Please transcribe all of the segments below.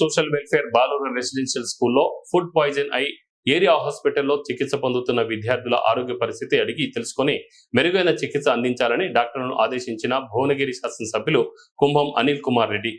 Social welfare బాలుర residential స్కూల్లో food poison అయి ఏరియా హాస్పిటల్లో చికిత్స పొందుతున్న విద్యార్థుల ఆరోగ్య పరిస్థితి అడిగి తెలుసుకుని మెరుగైన చికిత్స అందించాలని డాక్టర్లను ఆదేశించిన భువనగిరి శాసనసభ్యులు కుంభం అనిల్ కుమార్ రెడ్డి.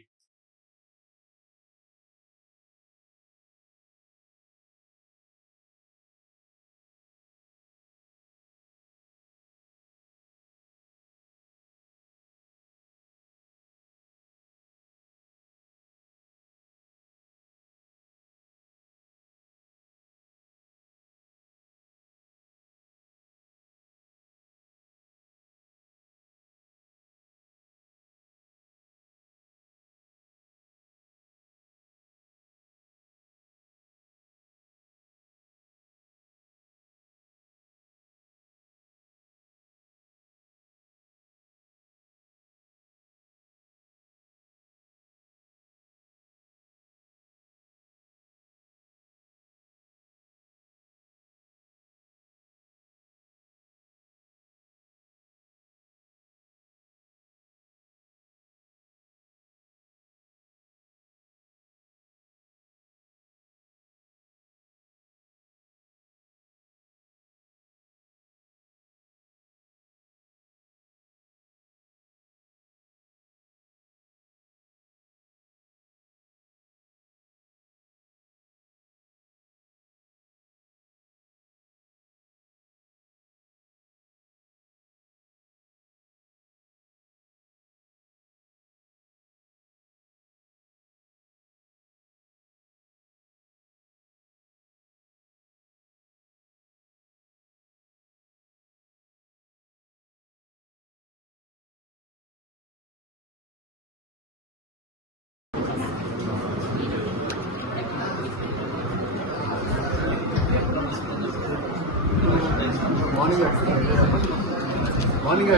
మార్నింగ్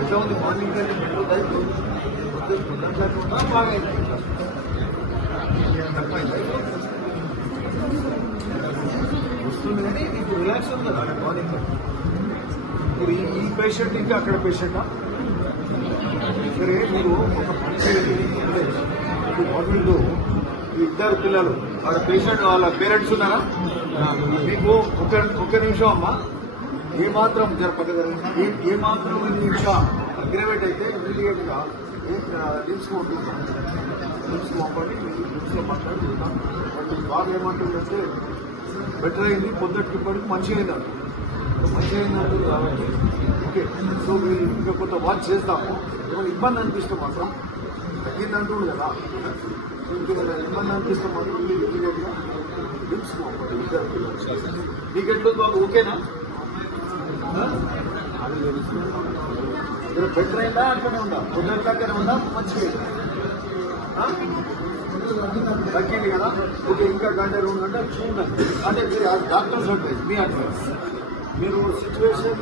ఎట్లా ఉంది? మార్నింగ్ బాగా వస్తుంది కానీ ఇప్పుడు రిలాక్స్ ఉంది కదా మార్నింగ్. ఇప్పుడు ఈ పేషెంట్ ఇంకా అక్కడ పేషెంటా? సరే, మీరు ఒక పని చేయండి. ఇప్పుడు ఇద్దరు పిల్లలు వాళ్ళ పేషెంట్ వాళ్ళ పేరెంట్స్ ఉన్నారా? మీకు ఒక నిమిషం అమ్మా, ఏమాత్రం ఏమాత్రం ఇంకా అగ్రవేట్ అయితే ఇమీడియట్ గా లిమ్స్ పంపండి. లిమ్స్ లో మాట్లాడుతున్నాం. బాగా ఏమంటుందంటే బెటర్ అయింది, పొద్దుటికి ఇప్పటికి మంచిగా అయిందంట కాబట్టి ఓకే. సో మీరు ఇంకా కొంత వాచ్ చేస్తాము. ఏమైనా ఇబ్బంది అనిపిస్తే మాత్రం తగ్గింది అంటుండు కదా, ఇంకేమైనా ఇబ్బంది అనిపిస్తే మాత్రం మీరు ఇమీడియట్గా లిమ్స్ పంపండి. ఇద్దరు పిల్లలు మీకు ఎట్లా బాబు? ఓకేనా? బెటర్ అయిందా? అట్లనే ఉందా? పొద్దుట్లాగానే ఉందా? మంచిగా తగ్గింది కదా. ఓకే, ఇంకా గంట 2 గంటలు చూడండి. అంటే మీరు డాక్టర్స్ అడ్వైస్, మీ అడ్వైస్, మీరు సిచ్యువేషన్